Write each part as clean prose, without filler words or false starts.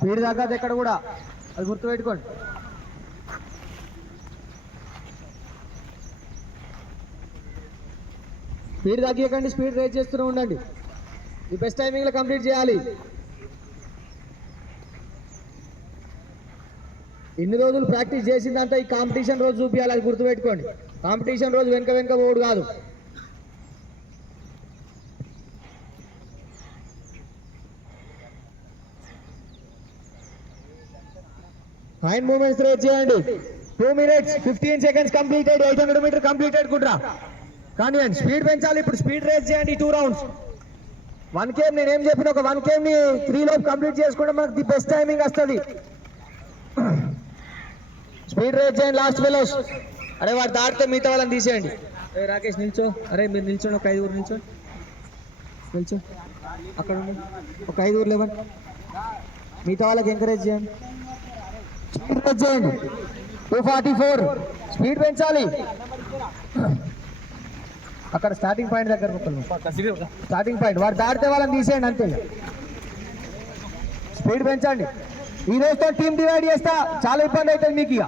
Speed తగ్గదు ఎక్కడ కూడా, అది గుర్తుపెట్టుకోండి. స్పీడ్ తగ్గకండి, స్పీడ్ రేజ్ చేస్తూనే ఉండండి. ఈ బెస్ట్ టైమింగ్లో కంప్లీట్ చేయాలి. ఇన్ని రోజులు ప్రాక్టీస్ చేసిందంతా ఈ కాంపిటీషన్ రోజు చూపించాలి, అది గుర్తుపెట్టుకోండి. కాంపిటీషన్ రోజు వెనక వెనక పోడు కాదు. హ్యాండ్ మూమెంట్స్ రేట్ చేయండి. 2 minutes 15 seconds completed. 800 metre completed కుట్రా. కానీ స్పీడ్ పెంచాలి. ఇప్పుడు స్పీడ్ రేట్ చేయండి 2 rounds. 1 km నేనేం చెప్పిన ఒక 1 km ని 3 లోపు కంప్లీట్ చేసుకుంటే మనకు ది బెస్ట్ టైమింగ్ వస్తుంది. స్పీడ్ రేట్ చేయండి లాస్ట్ ఫెలోస్. అరే వాడు దాటితే మిగతా వాళ్ళని తీసేయండి. రాకేష్ నిల్చో. అరే మీరు నిల్చోండి, ఒక 5 నిల్చో. అక్కడ ఒక 5 లేవండి. మిగతా వాళ్ళకి ఎంకరేజ్ చేయండి. స్పీడ్ రేట్ చేయండి. 244 స్పీడ్ పెంచాలి. అక్కడ స్టార్టింగ్ పాయింట్ దగ్గర స్టార్టింగ్ పాయింట్ వాడు దాటితే వాళ్ళని తీసేయండి అంతే. స్పీడ్ పెంచండి. ఈ రోజుతో టీం డివైడ్ చేస్తా, చాలా ఇబ్బంది అవుతుంది మీకు. ఇక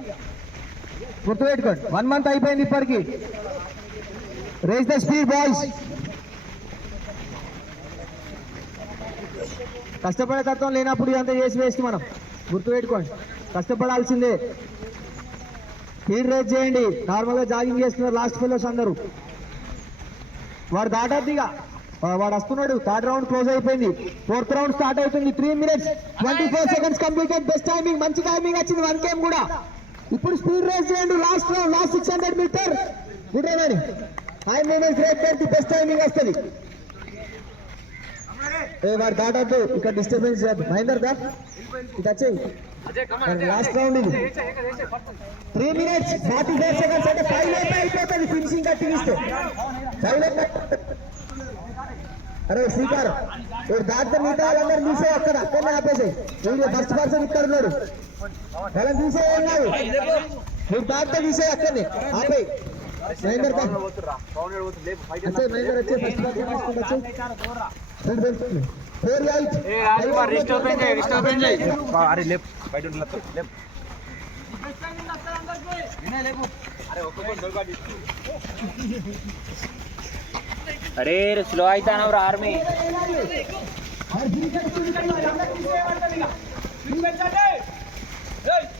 గుర్తుపెట్టుకోండి, 1 month అయిపోయింది ఇప్పటికి. Race the speed boys. కష్టపడే తత్వం లేనప్పుడు ఇదంతా చేసి వేస్ట్. మనం గుర్తుపెట్టుకోండి, కష్టపడాల్సిందే. స్పీడ్ రేస్ చేయండి. నార్మల్గా జాగింగ్ చేస్తున్నారు లాస్ట్ ఫెలోస్ అందరూ. వాడు దాటద్దిగా, వాడు వస్తున్నాడు. 3rd round క్లోజ్ అయిపోయింది. 4th round స్టార్ట్ అవుతుంది. 3 minutes 24 seconds completed. Best timing, మంచి టైమింగ్ వచ్చింది 1 km కూడా. ఇప్పుడు స్పీడ్ రేస్ చేయండి లాస్ట్ రౌండ్, లాస్ట్ 600 మీటర్. గుడ్రేనండి హై మూమెంట్స్ రేట్ చేయండి, బెస్ట్ టైమింగ్ వస్తుంది. వాడు దాటద్దు, ఇక్కడ డిస్టర్బెన్స్ చేయద్దు. మహేందర్ దా ఇక వచ్చేయి. లాస్ట్ రౌండ్ ఇది. 3 minutes 44 seconds అంటే 5 లైట్ అయిపోతుంది. ఫినిషింగ్ కట్టిస్తే 5 లైట్. అరే శ్రీకారం ఇప్పుడు దాటితే మిగతా వాళ్ళందరూ తీసే అక్కడ అక్కడనే ఆపేసాయి. ఫస్ట్ పర్సన్ ఇక్కడ ఉన్నాడు, వాళ్ళని తీసేయం కాదు. నువ్వు దాటితే తీసే అక్కడనే ఆపేయి. మహేందర్ మహేందర్ వచ్చే ఫస్ట్ పర్సన్ వచ్చి 4 8. అరే స్లో అవుతాను ఆర్మీ.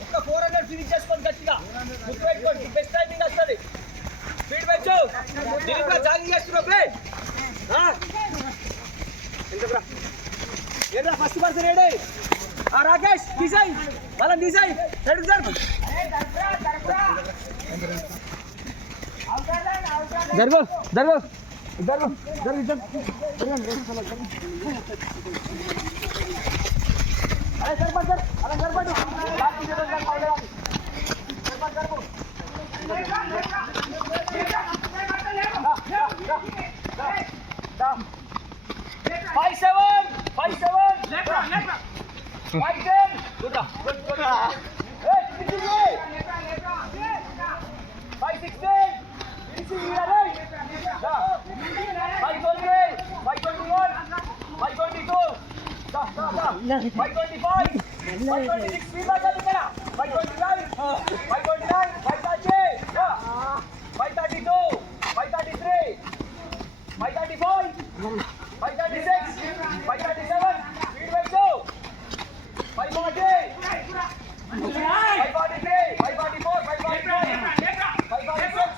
ఒక్క 400 ఫినిష్ చేసుకోండి గట్టిగా. గుర్తుపెట్టుకోండి, బెస్ట్ టైమింగ్ వస్తుంది. స్పీడ్ పెంచు. దీనికి కూడా జాగింగ్ చేస్తున్నావు. ఏడా ఫస్ట్ పర్సన్ ఏడే. రాకేష్ తీసాయి, వాళ్ళని తీసాయి. జరుగు జరుగు జరుగు జరుగు జరుగు. అరే సరిపడు సార్, అలా సరిపడు. 510. Good. Hey, this is it. 516. Finishing here, right? 520. 521. 522. 525. 526. Feedback at the 529. 529. 530. 532. 533. 535. 536. 537. Speed by 2. 540. 543. 544. 545. 546.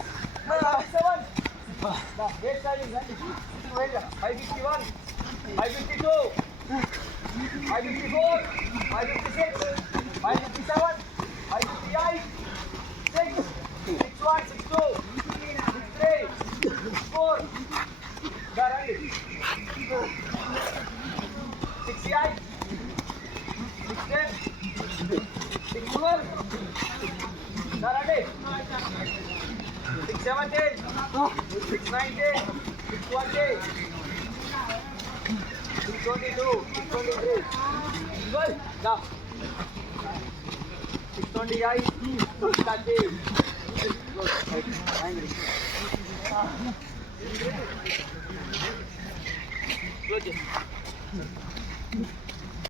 547. Wait, starting. 551. 552. 554. 556. 557. 558. 6. 61. 62. 63. 64. 68. 610. 612. 617. 619. 620. 622. 623. 12. 628. 630. Close it.